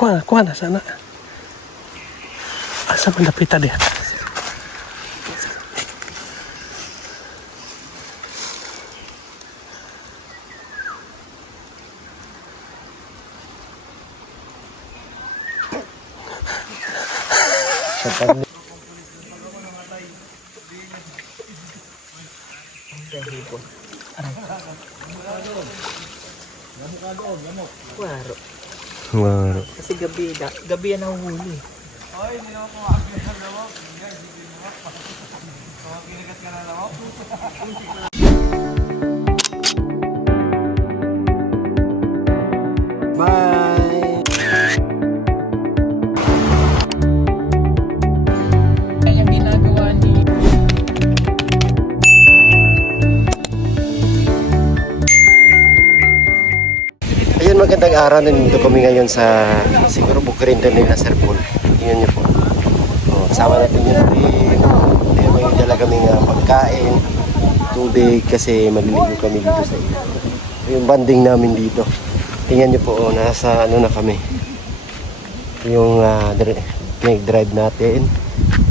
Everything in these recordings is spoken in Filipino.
kuha na sana. Asa man dapita dia. Waro. Kasi gabi yan ang huli. Oy, hindi naman kumakit ng lamok. Kumakinagat ka na lamok. Bye! Ang ginagawa ni... Ayun, magandang araw. Nandito kami ngayon sa siguro Bukrinda nila Sir Paul. Tingnan niyo po. Kasama natin yung team. May dala kaming pagkain, tubig kasi maliligo kami dito sa ilo. Yung banding namin dito. Tingnan niyo po, nasa ano na kami. Yung nag-drive natin.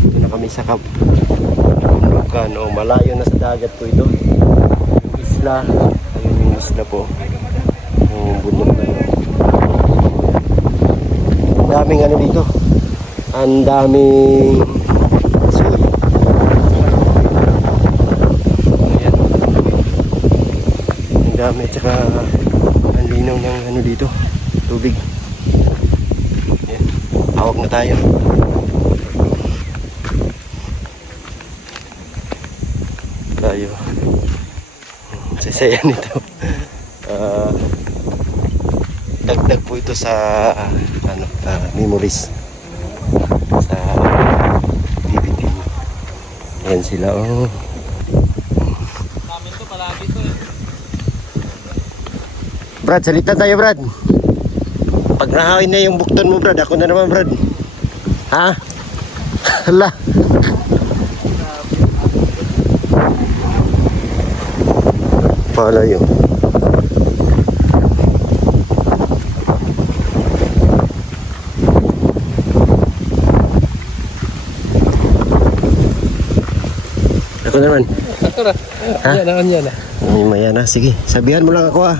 Ito na kami sa Kabundukan. Malayo na sa dagat po ito. Yung isla. Ayun yung isla po. Yung bundok na yun. Ang daming ano dito. Ang daming asoy. Ayan. Ang dami at saka ang linaw ng ano dito. Tubig. Ayan. Hawak na tayo. Tayo. Sasaya nito. Dagdag po ito sa memories sa BBT. Ayan sila Namin to palagi to eh. Brad, salita tayo Brad. Pag nahawin na yung bukton mo Brad, ako na naman Brad. Ha? Hala. Palayo. Ako naman. Ha? Yan na. Ay, maya na. Sige, sabihan mo lang ako ah.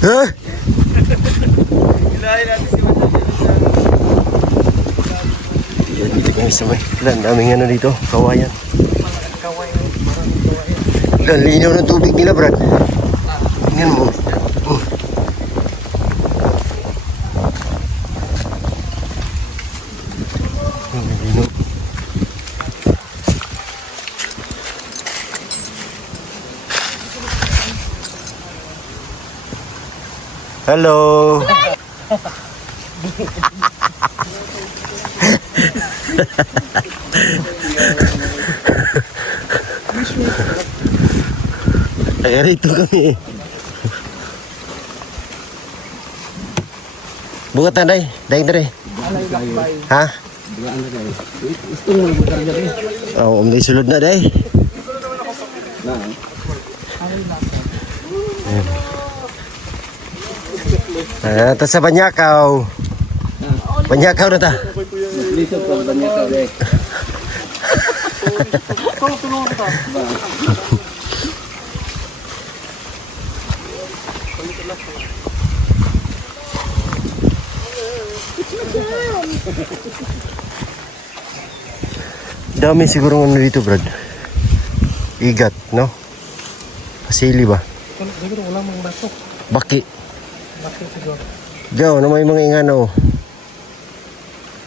Ha? Ilahin natin si Madam. Yan, dito kami sa may. Ang daming ano dito, kawayan. Ang linaw ng tubig nila, Brad. Tingnan mo. Ang linaw. Hello. Taga rito kami. Bukat na day. Daing na day. Ha? Oo, may sulod na day. Ito sa Banyakaw. Banyakaw na ta. Lisod pa Banyakaw eh. Dami siguro ano dito, Brad. Igat, no? Pasili ba? Siguro wala mang batok. Baki. Batok siguro. Diyaw, na may mga ingano.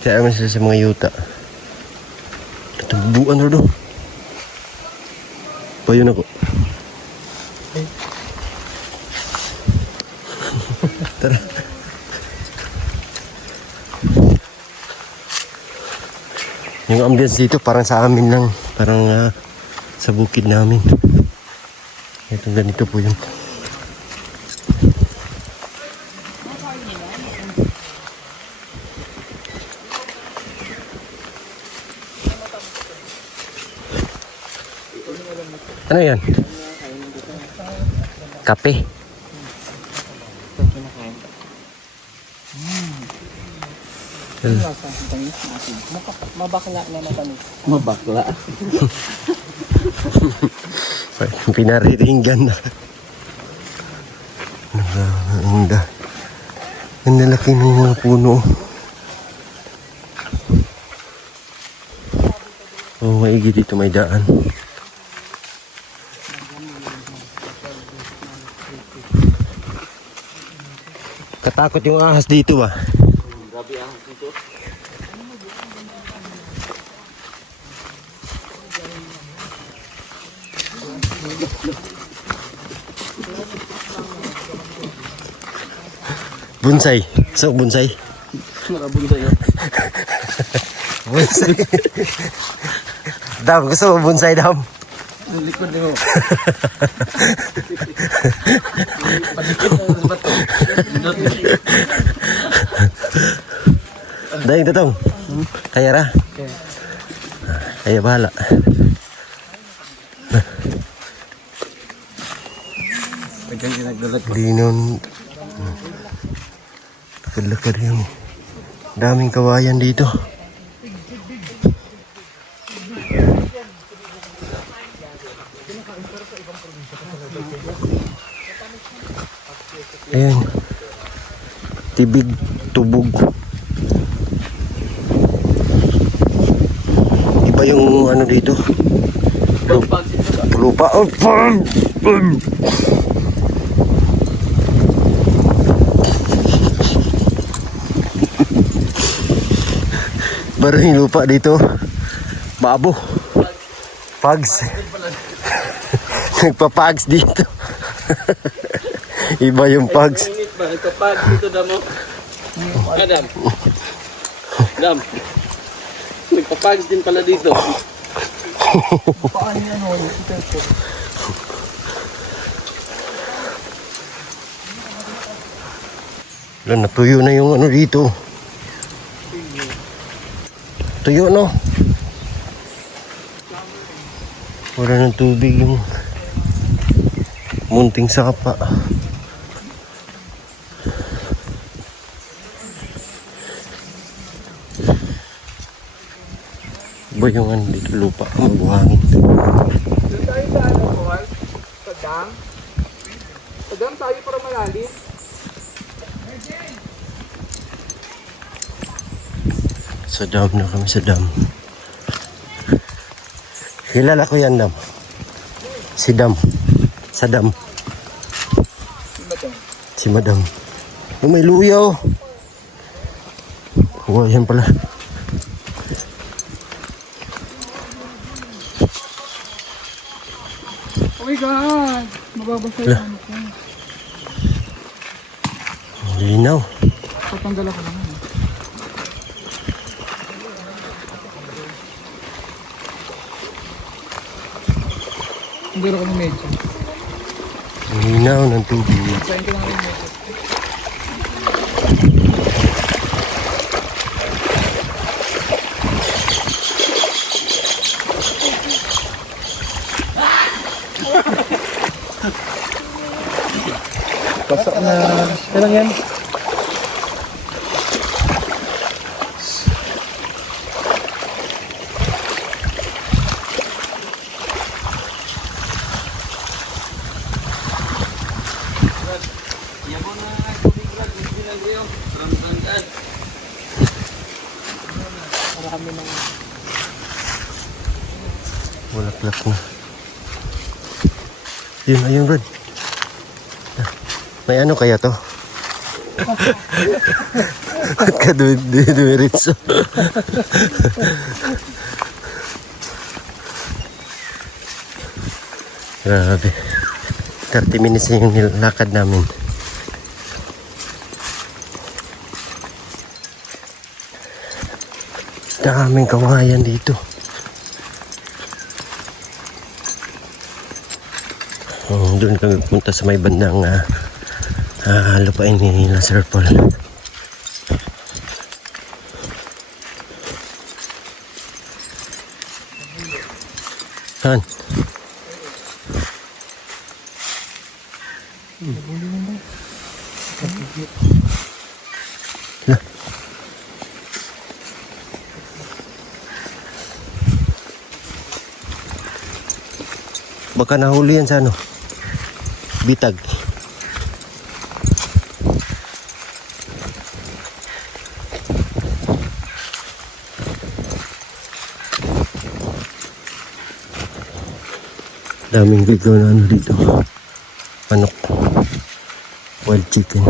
Kaya naman sila sa mga yuta. Tumbuan na doon. Payo na ko. Tara. Yung ambience dito parang sa amin lang. Parang sa bukid namin. Ito ganito po yun. Ano yan? Kape. Ito kinakain. Mabakla na matamis. Mabakla? Pinariringgan na. Ang lalaki ng mga puno. Oh, maigi dito may daan. Katakot yung ahas dito ba? Grabe ahas dito. Bonsai. So, bonsai. Marabong sa'yo. Bonsai. Dam, gusto mo bonsai, Dam? Ang likod mo. Padikit na bato. Dahil tatong. Kaya ra. Kaya bahala. Pagkang ginagdalat. Linon. Lakad-lakad yung daming kawayan dito. Ayan. Tibig, tubog. Iba yung ano dito. Lupa. Oh, baru yung lupa dito. Babo. Pags. Nagpa-pags dito. Iba yung pags. Nagpa-pag dito, Damo. Adam. Dam. Nagpa-pags din pala dito. Paano yan ho? Natuyo na yung ano dito. Tuyo, no? Wala ng tubig yung munting sapa. Iba yung ano dito, lupa, mabuhangin. Doon tayo sa ano, Paul? Sa dam? Sa dam tayo para malalim. Sa dam na kami, sa dam. Kilala ko yan, Dam. Si Dam. Sa dam. Si Madam. Oh, may luya, oh. Oh, yan pala. Oh my God! Mababasa yung ano ko. Linaw. Tatanggal ako naman. Hindi ako ng medyo. Linaw ng tubig. Sayin ko lang yung medyo. Pasak na. Kailan yan? Walaklak na. Yun, ayun, Rod. May ano kaya to? Ba't ka dumiritso? Grabe. 30 minutes na yung nilakad namin. Daming kawayan dito. Doon kami punta sa may bandang lupain ni Sir Paul. Saan? Lah. Baka nahuli yan sa ano? Bitag. Daming biglaw na ano dito. Manok. Wild chicken.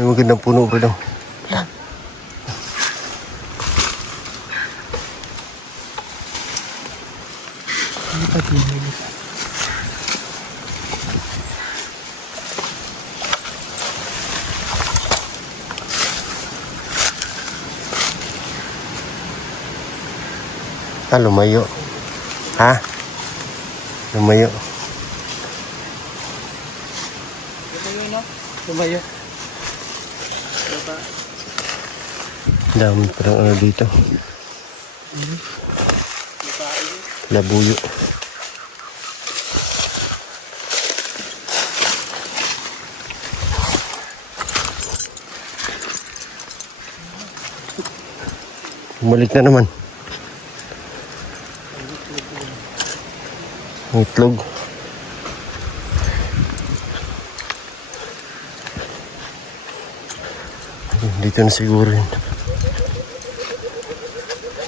May magandang puno pa daw. Ah, lumayo. Ha? Lumayo. Tumayo. Dami parang ano dito. Labuyo. Bumalik na naman. Itlog. Dito na siguro yun.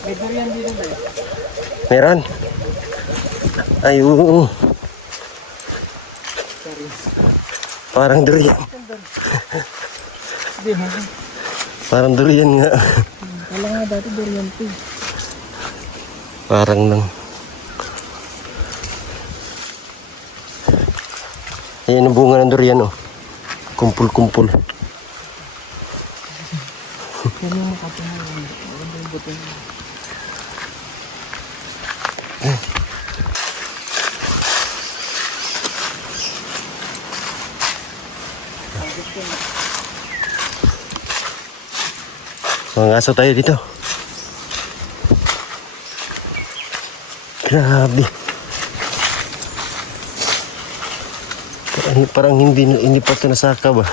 May durian dito ba? Meron? Ay, oo. Parang durian. Hindi ha. Parang durian nga. Wala nga dati durian to. Parang lang. Ayan ang bunga ng durian, oh. Kumpul-kumpul. Yan yung makapunan. Maganda yung buto niya. Mga aso tayo dito. Grabe. Parang hindi pa ito nasaka ba?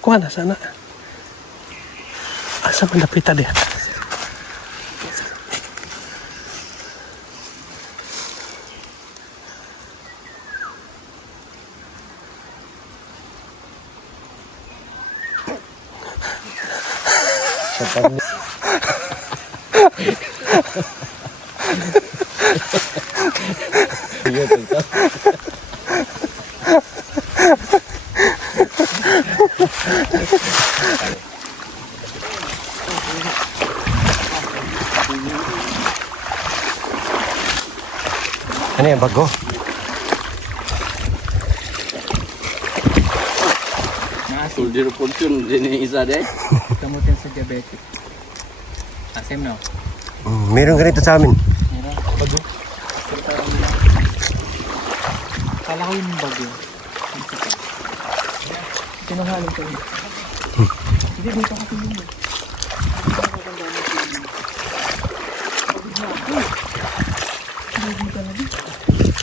Kuha na sana. Asa man napita dia. Ano yan, bago? Soldier fortune din yung isa deh. Kamutin sa diabetic. Asim no? Meron ganito sa amin. Meron. Bago. Kala ko yung bago. Sinuhalong ko yun. Sige, dito kasi yun.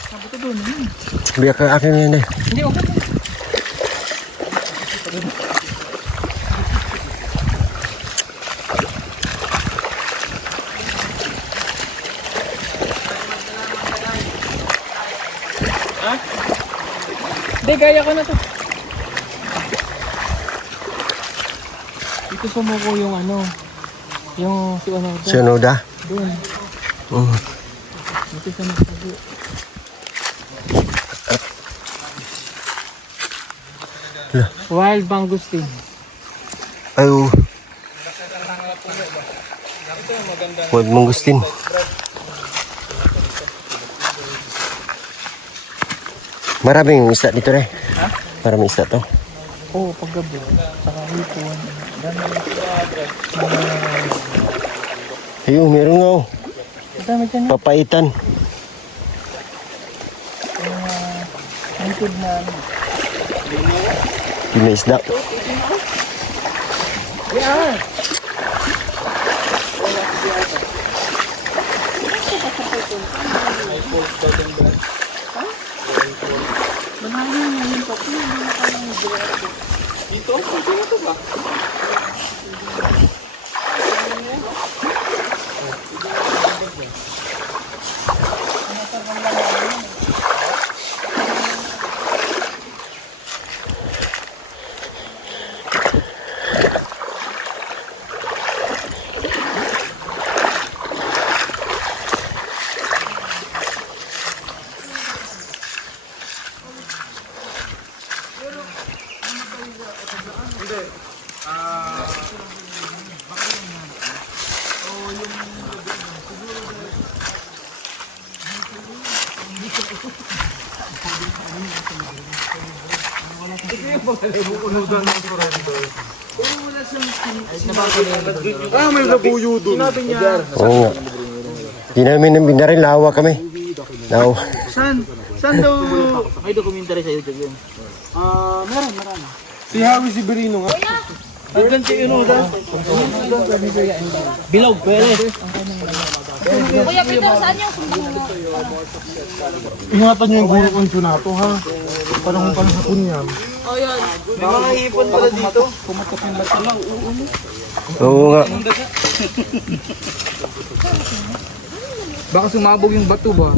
Sabi ko doon yun. Biyak ka akin yan eh. Hindi, okay. Hindi, gaya ko na to. Dito sumuko yung ano, yung si Onoda. Si Onoda? Doon. Dito sa nakago. Wild mangustin. Ay, oh. Wild mangustin. Maraming isda dito rin. Maraming isda to. Oo, paggabi. Saka hipon. Dami. Ayun, meron nga oh. Dami dyan. Papaitan. Hipon na ano. Yung may isda. May labuyo doon. Oo nga. Di namin rin lawa kami. Lawa. Saan daw? May dokumentary sa YouTube yun. Meron. Si Hawi si Berino nga. Hanggang si Inuda. Bilog, pwede. Kuya Peter, saan yung Ingatan niyo yung guro kong tsunato ha. Parang hapon yan. May mga hipon pala dito. Oo nga. Baka sumabog yung bato ba?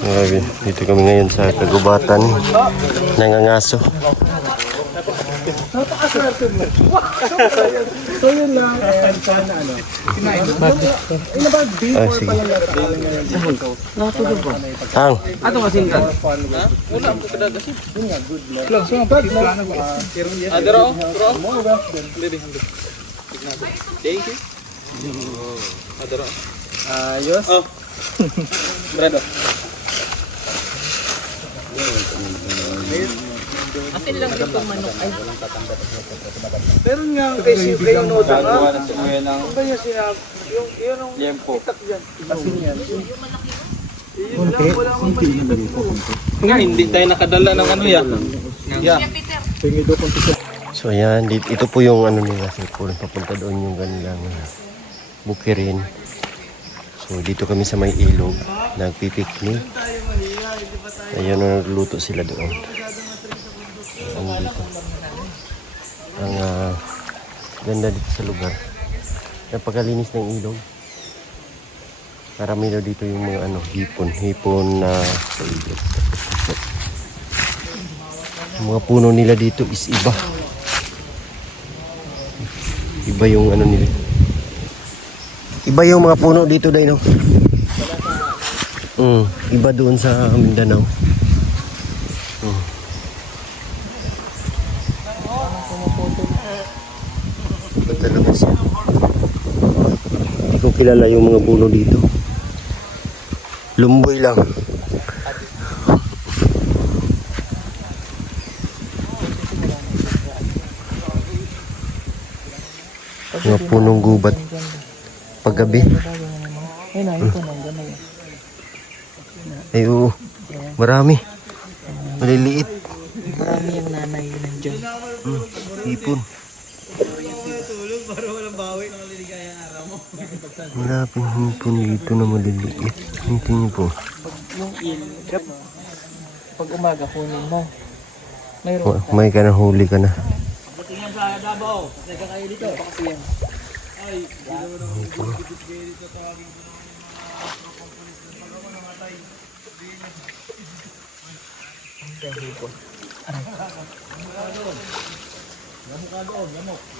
Grabe. Dito kami ngayon sa kagubatan. Nangangaso. So yun lang. And sana ano. Ah, sige. Ang. Ato kasing ka. Lang, so plano ba? Adro. Ayos. Oh. Brado. asin lang dito manok? Ay, Meron nga kay Inuda nga. ng Ano ba yung sinabi? Yung Liempo. itak dyan. Asin yan. Yun lang, wala akong malitan po. Nga, hindi tayo nakadala ng ano yan. Yeah. Kuya Peter. So ayan, ito po yung ano nila sa pool. Papunta doon yung kanilang bukirin. So dito kami sa may ilog. Nagpipiknik. Ayun, nagluto sila doon. Ano dito? Ang ganda dito sa lugar. Napakalinis ng ilog. Marami daw dito yung mga hipon na sa ilog. Yung mga puno nila dito is iba. Iba yung ano nila. Iba yung mga puno dito dahil no. Iba doon sa Mindanao. Iba talaga siya. Hindi ko kilala yung mga puno dito. Lumboy lang. Mga punong gubat. Paggabi. Ayun na, hipon ang gano'n. Ay oo. Marami. Maliliit. Marami yung nanay nandiyan. Hipon. Maraming hipon dito na maliliit. Hintin niyo po. Yung ilap. Pag umaga, kunin mo. Mayroon. May ka na, huli ka na.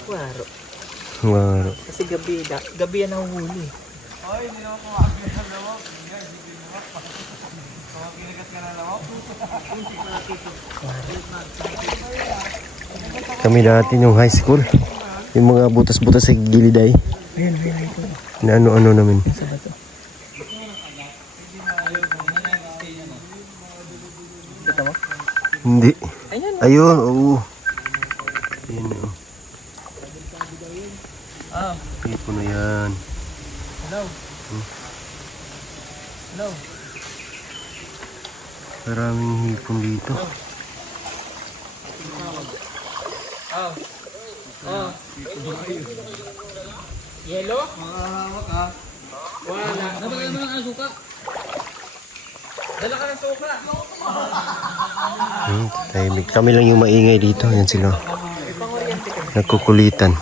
Waro. Waro. Kasi gabi yan ang huli. Kami dati yung high school. Yung mga butas-butas sa gilid ay. Ayun, ito. Na ano-ano namin. Sa bato. Hindi. Ayun, oo. Ayun, oh. Hipon na yan. Hello. Hello. Maraming hipon dito. Yellow? Wala. Dapat naman ang suka. Dala ka ng suka. Tahimik. Kami lang yung maingay dito. Yan sila. Nagkukulitan.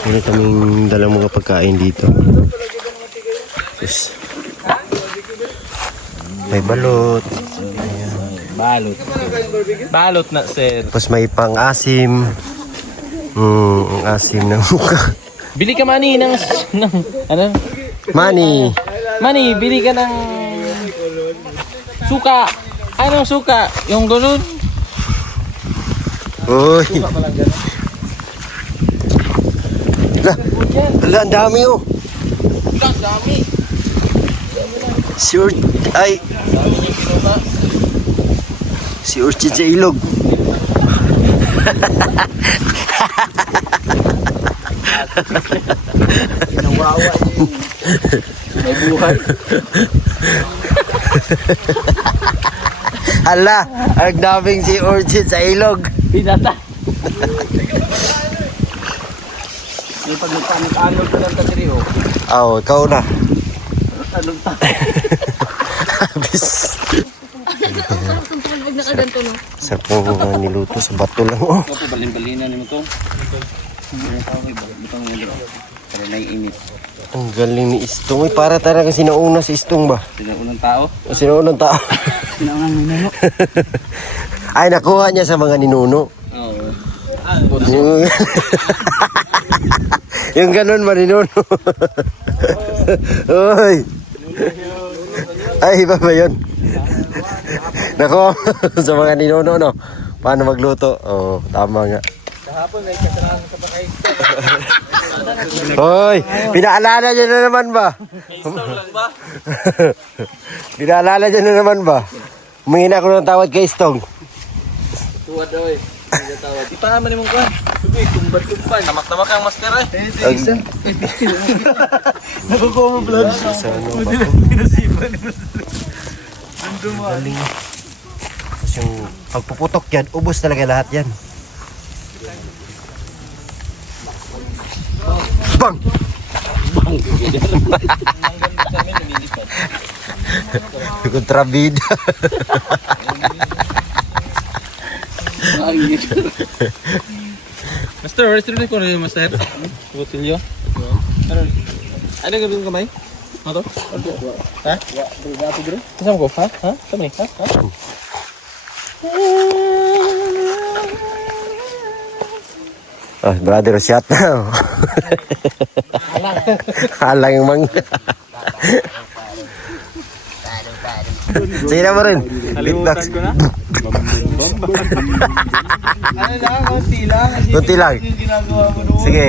Hindi kaming dalang mga pagkain dito. Yes. May balot. Balot. Balot na, sir. Tapos may pang-asim. Ang asim ng mukha. Bili ka mani ng ano? Money. Mani, bili ka ng suka. Anong suka? Yung ganun? Uy. Ala, ang dami oh. Ang dami. Si ay. Si Urchid sa ilog. Nawawa eh. May buhay. Hala, ang daming si Urchid sa ilog. Pinata. May paglupa-anod ko lang katiri oh. Oh, ikaw na. Anong ta? Abis. Sarap ng tulog na kaganto, no? Sarap mo niluto sa bato lang oh. Ito po, balin-balina mo to. Ano tao kayo? Butang mo dito. Para naiinit. Ang galing ni Istong. Uy, para talaga sinauna si Istong ba? Sila unang tao. O sinaunang tao. Sinaunang ninuno. Ay, nakuha niya sa mga ninuno. Oo. Yung, yung ganun maninuno. Uy. Ay, iba ba yun? Nako, sa mga ninuno, no? Paano magluto? Oo, tama nga. Kahapon may kasalanan ka pa kay Hoy, pinaalala niya na naman ba? lang ba? Pinaalala niya na naman ba? Humingi na ako ng tawad kay Istong. Tuwad daw eh. Hindi tawad. Di pa naman yung kuhan. Sige, kumbat-kumpan. Tamak-tamak ang master eh. Nakukuha mo vlog. Sa ano ba? Galing. Tapos yung pagpuputok yan, ubos talaga lahat yan. Bang! Kontrabida. Master, restaurant ko rin yung master. Botilyo. Ano gagawin kamay? Ano to? Ha? Kasama ko? Ha? Ha? Kami? Ha? Ha? Oh, brother, shot na. Halang yung mangga. Sige na mo rin. Kalimutan ko na. Ano lang, konti lang. Kasi Kunti lang. yung ginagawa mo noon. Sige.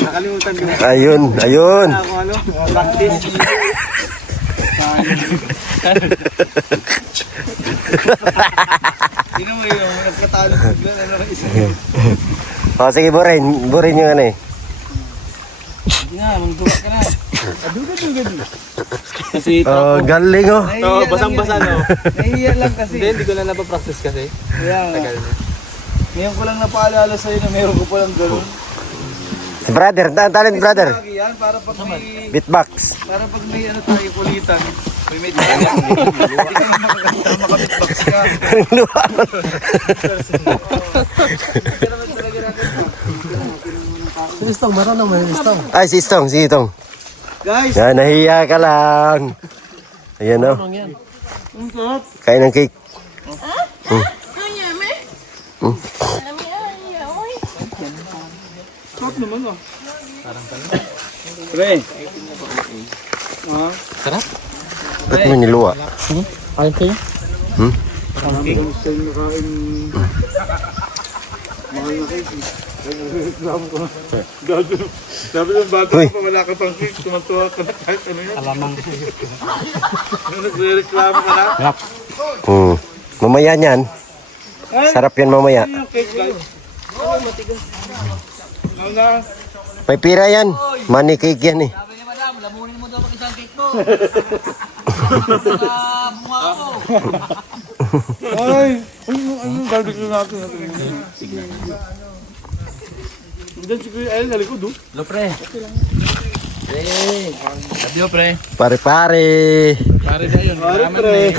Nakalimutan ko na. Ayun, ayun. Ako ano? Practice. Sino mo yung nagkatalo bigla na naman isa. O, sige, burin yung ano eh. Hindi na, magduwa ka na. Adugad. Kasi Oh, galing oh. Oo, basang-basa no. Nahihiya lang kasi. Hindi ko na napapractice kasi. Kaya nga. Tagal na. Ngayon ko lang napaalala sa'yo na meron ko palang gano'n. Brother, talent brother. Lagi yan, para pag may, Beatbox. ano tayo kulitan. May tayo. Hindi ka na makabitbox ka. Ay, si Istong, si Istong. Guys, Yan, nahiya ka lang. Ayan oh. Kain ng cake. Ano niya, me? Alam niya, oy. sarap naman ah. Pre. Ba't mo niluwa? Ayun kayo? Hmm? Marami kang style na kain. Mahal na cake. Reklamo ko. Sabi ng bata Uy. pa, wala ka pang cake. Tumantuwa ka na kahit ano yun. Alamang. Nagre-reklamo ka na. Mamaya niyan. Sarap yan mamaya. Yung cake guys. Ano na? May pira yan. Money cake yan eh. Sabi ni madam, lamunin mo daw ang isang cake ko. Bunga ko. Ay! Ano barbecue natin? Diyan si Kuya El, nalikod oh. Lo pre. Love you pre. Pare-pare. Pare na yun. Pre.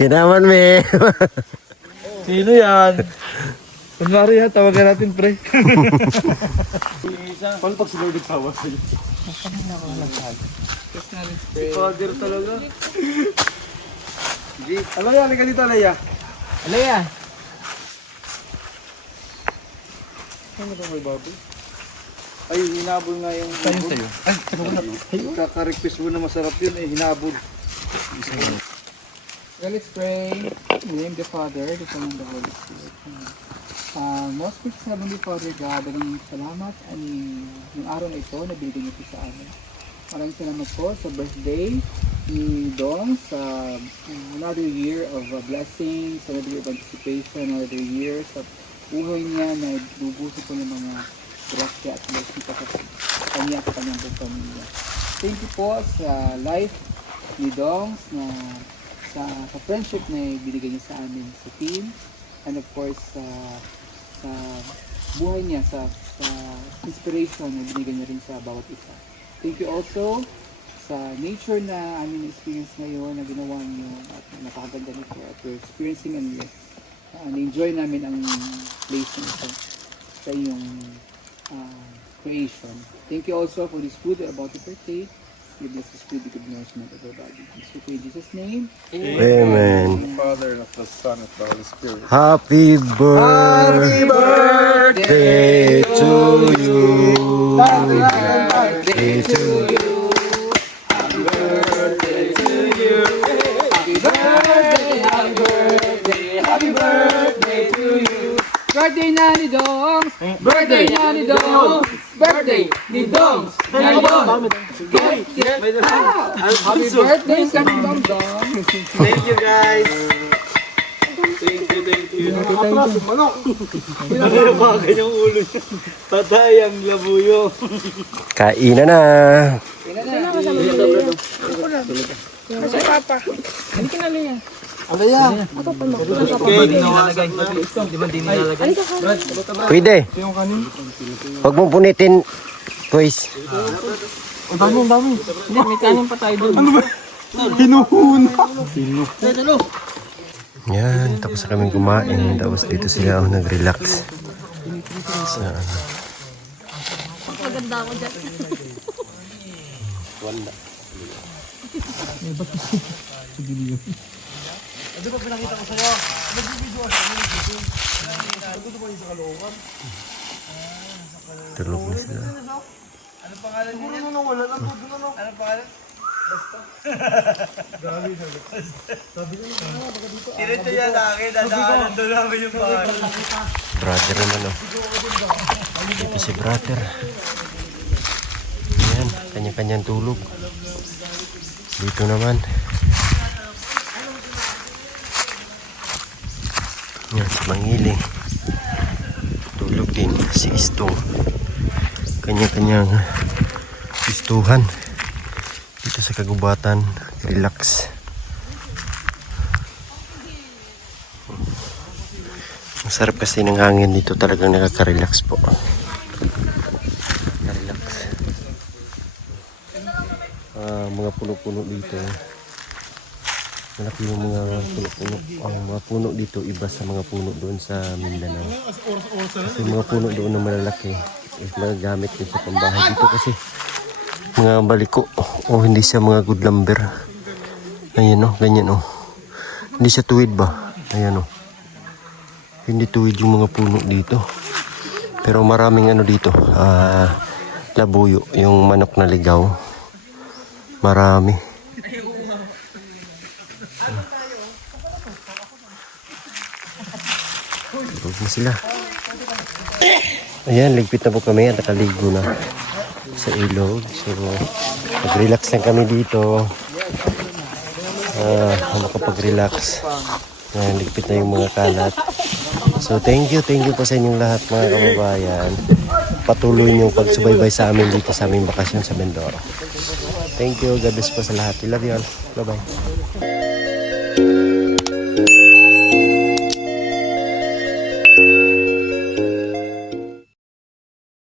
Hinaman me. Sino yan? Kunwari ha, tawagan natin pre. Paano pag sila ulit tawa sa'yo? Si Father talaga. Alaya, halika dito Alaya. Alaya. Ano ba may baboy? Ay, hinabol nga yung... Sa'yo. Ay, kaka-request mo na masarap yun eh, hinabol. Well, let's pray. In the name of the Father, the Son, and the Holy Spirit. Most gracious Heavenly Father God, maraming salamat yung araw na ito na binigyan niyo po sa amin. Maraming salamat po sa birthday ni Dong, sa another year of blessings, another year of anticipation, another year sa buhay niya na lubusin po ng mga grasya at blessing pa sa kanya at kanyang buong pamilya. Thank you po sa life ni Dong, na sa friendship na binigay niya sa amin sa team, and of course sa buhay niya, sa inspiration na binigay niya rin sa bawat isa. Thank you also sa nature na aming experience ngayon na ginawa niyo at napakaganda nito at we're experiencing and enjoy namin ang place na ito sa iyong creation. Thank you also for this food that about to partake. We bless this food, the good nourishment of our body. In Jesus' name. Amen. Father, of the Son, of the Holy Spirit. Happy birthday to you. Happy birthday to you. Birthday na ni Dongs! Birthday na ni Dongs! Birthday ni Dongs! Na ni Dongs! Happy birthday sa ni Dongs! Thank you guys. Thank you. Pinapakagan yung ulo niya. Patay ang labuyo. Kainan na. Pwede. Huwag mong punitin, boys. Hindi, may kanin pa tayo doon. Yan, tapos na kaming kumain. Tapos dito sila nag-relax. Maganda ako dyan. Tulog na sila. Brother naman oh. Dito si brother. Ayan, kanya-kanyang tulog. Dito naman. Yan, si Mangiling. Tulog din. Si Istong. Kanya-kanyang istuhan. Dito sa kagubatan. Relax. Masarap kasi ng hangin dito. Talagang nakaka-relax po. Relax. Mga puno-puno dito. Malaki yung mga puno-puno. Ang mga puno dito iba sa mga puno doon sa Mindanao. Kasi mga puno doon na malalaki is magagamit din sa pambahay dito kasi mga baliko o hindi siya mga good lumber. Ayan o, ganyan o. Hindi siya tuwid ba? Ayan o. Hindi tuwid yung mga puno dito. Pero maraming ano dito, labuyo, yung manok na ligaw. Marami. Tulog na sila. Ayan, ligpit na po kami at nakaligo na sa ilog. So, mag-relax lang kami dito. Makapag-relax. Ayan, ligpit na yung mga kalat. So, thank you po sa inyong lahat mga kababayan. Patuloy niyong pagsubaybay sa amin dito sa aming bakasyon sa Mindoro. Thank you. God bless po sa lahat. We love you all. Bye-bye.